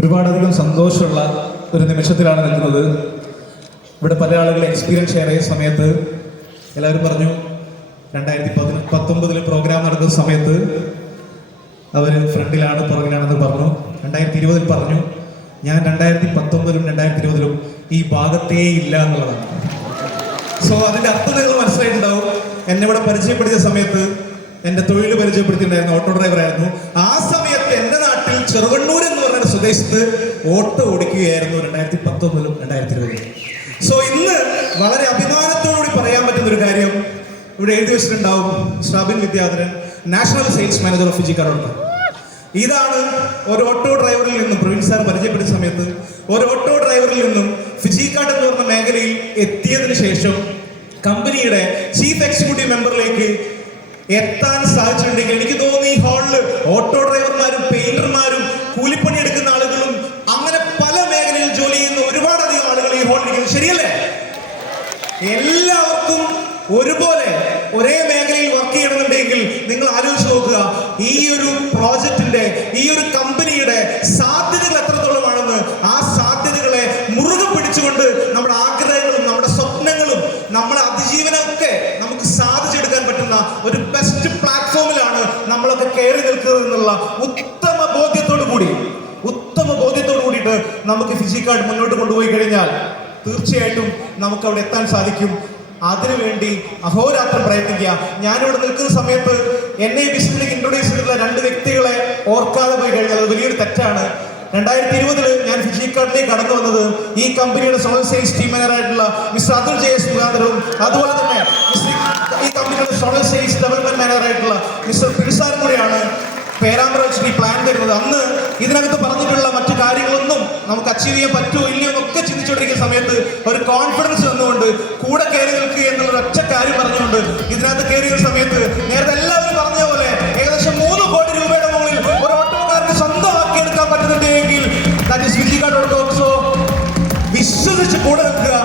ഒരുപാടധികം സന്തോഷമുള്ള ഒരു നിമിഷത്തിലാണ് നിൽക്കുന്നത്. ഇവിടെ പല ആളുകൾ എക്സ്പീരിയൻസ് ഷെയർ ചെയ്ത സമയത്ത് എല്ലാവരും പറഞ്ഞു 2019 പ്രോഗ്രാം നടക്കുന്ന സമയത്ത് അവർ ഫ്രണ്ടിലാണ് പുറകിലാണെന്ന് പറഞ്ഞു. 2020 പറഞ്ഞു. ഞാൻ 2019 2020 ഈ ഭാഗത്തേ ഇല്ല എന്നുള്ളതാണ്. സോ അതിന്റെ അർത്ഥം നിങ്ങൾ മനസ്സിലായിട്ടുണ്ടാവും. എന്നെ ഇവിടെ പരിചയപ്പെടുത്തിയ സമയത്ത് എന്റെ തൊഴിൽ പരിചയപ്പെടുത്തിയിട്ടുണ്ടായിരുന്നു, ഓട്ടോ ഡ്രൈവർ ആയിരുന്നു. ആ സമയത്ത് എന്റെ നാട്ടിൽ ചെറുവണ്ണൂർ എന്ന് പറഞ്ഞ സ്വദേശത്ത് ഓട്ടോ ഓടിക്കുകയായിരുന്നു 2019 2020. സോ ഇന്ന് വളരെ അഭിമാനത്തോടുകൂടി പറയാൻ പറ്റുന്ന ഒരു കാര്യം ഇവിടെ എഴുതി വെച്ചിട്ടുണ്ടാവും. Shrabin Vidyadharan, national sales manager of ഫിജിക്കാർഡ്. ഇതാണ് ഒരു ഓട്ടോ ഡ്രൈവറിൽ നിന്നും പ്രവീൺ സാർ പരിചയപ്പെടുന്ന സമയത്ത് ഒരു ഓട്ടോ ഡ്രൈവറിൽ നിന്നും ഫിജിക്കാർഡ് എന്ന് പറഞ്ഞ മേഖലയിൽ എത്തിയതിനു ശേഷം കമ്പനിയുടെ ചീഫ് എക്സിക്യൂട്ടീവ് മെമ്പറിലേക്ക് എത്താൻ സാധിച്ചിട്ടുണ്ടെങ്കിൽ എനിക്ക് തോന്നി ഈ ഹാളില് ഓട്ടോ ഡ്രൈവർമാരും പെയിന്റർമാരും കൂലിപ്പണി എടുക്കുന്ന ആളുകളും അങ്ങനെ പല മേഖലയിൽ ജോലി ചെയ്യുന്ന ഒരുപാടധികം ആളുകൾ ഈ ഹാളിൽ ഇരിക്കുന്നു. ശരിയല്ലേ? എല്ലാവർക്കും ഒരുപോലെ ഒരേ മേഖലയിൽ വർക്ക് ചെയ്യണമെന്നുണ്ടെങ്കിൽ നിങ്ങൾ ആലോചിച്ച് നോക്കുക, ഈ ഒരു പ്രോജക്റ്റിന്റെ ഈ ഒരു കമ്പനിയുടെ സാധ്യതകൾ എത്രത്തോളമാണെന്ന്. ആ സാധ്യതകളെ മുറുകെ പിടിച്ചുകൊണ്ട് നമ്മുടെ ആഗ്രഹങ്ങളും നമ്മുടെ സ്വപ്നങ്ങളും നമ്മുടെ അതിജീവനമൊക്കെ നമുക്ക് സാധിച്ചെടുക്കാൻ പറ്റുന്ന ഒരു ബെസ്റ്റ് പ്ലാറ്റ്ഫോമിലാണ് നമ്മളൊക്കെ കയറി നിൽക്കുന്നത് എന്നുള്ള ഉത്തമ ബോധ്യത്തോടു കൂടിയിട്ട് നമുക്ക് ഫിജിക്കാർഡ് മുന്നോട്ട് കൊണ്ടുപോയി കഴിഞ്ഞാൽ തീർച്ചയായിട്ടും നമുക്ക് അവിടെ എത്താൻ സാധിക്കും. അതിനുവേണ്ടി അഹോരാത്രം പ്രയത്നിക്കുക. ഞാനിവിടെ നിൽക്കുന്ന സമയത്ത് എന്നെ ഈ ബിസിനസ്സിലേക്ക് ഇൻട്രൊഡ്യൂസ് ചെയ്തിട്ടുള്ള രണ്ട് വ്യക്തികളെ ഓർക്കാതെ പോയി കഴിഞ്ഞാൽ അത് വലിയൊരു തെറ്റാണ്. 2020 ഞാൻ ഫിജിക്കാർഡിലേക്ക് കടന്നു വന്നത് ഈ കമ്പനിയുടെ സോണൽ സെയിൽസ് ടീം മാനേജറായിട്ടുള്ള മിസ്റ്റർ അതുൽ ജയസ് മുഖാന്തരവും അതുപോലെ തന്നെ ഈ കമ്പനിയുടെ സോണൽ സെയിൽസ് ഡെവലപ്മെന്റ് മാനേജറായിട്ടുള്ള മിസ്റ്റർ പിടിസാറും കൂടിയാണ് പേരാമ്പ്ര വെച്ചിട്ട് ഈ പ്ലാൻ തരുന്നത്. അന്ന് ഇതിനകത്ത് പറഞ്ഞിട്ടുള്ള മറ്റു കാര്യങ്ങളൊന്നും നമുക്ക് അച്ചീവ് ചെയ്യാൻ പറ്റുമോ ഇല്ലയോ എന്നൊക്കെ ചിന്തിച്ചുകൊണ്ടിരിക്കുന്ന സമയത്ത് ഒരു കോൺഫിഡൻസ് വന്നുകൊണ്ട് കൂടെ കയറി നിൽക്കുക എന്നുള്ള ഒറ്റ കാര്യം പറഞ്ഞുകൊണ്ട് ഇതിനകത്ത് കയറിയ സമയത്ത് നേരത്തെ എല്ലാവരും പറഞ്ഞ പോലെ ഏകദേശം 3 കോടി രൂപയുടെ മുകളിൽ ഒരു ഓട്ടോക്കാരന് സ്വന്തമാക്കി എടുക്കാൻ പറ്റുന്നുണ്ടെങ്കിൽ വിശ്വസിച്ച് കൂടെ നിൽക്കുക.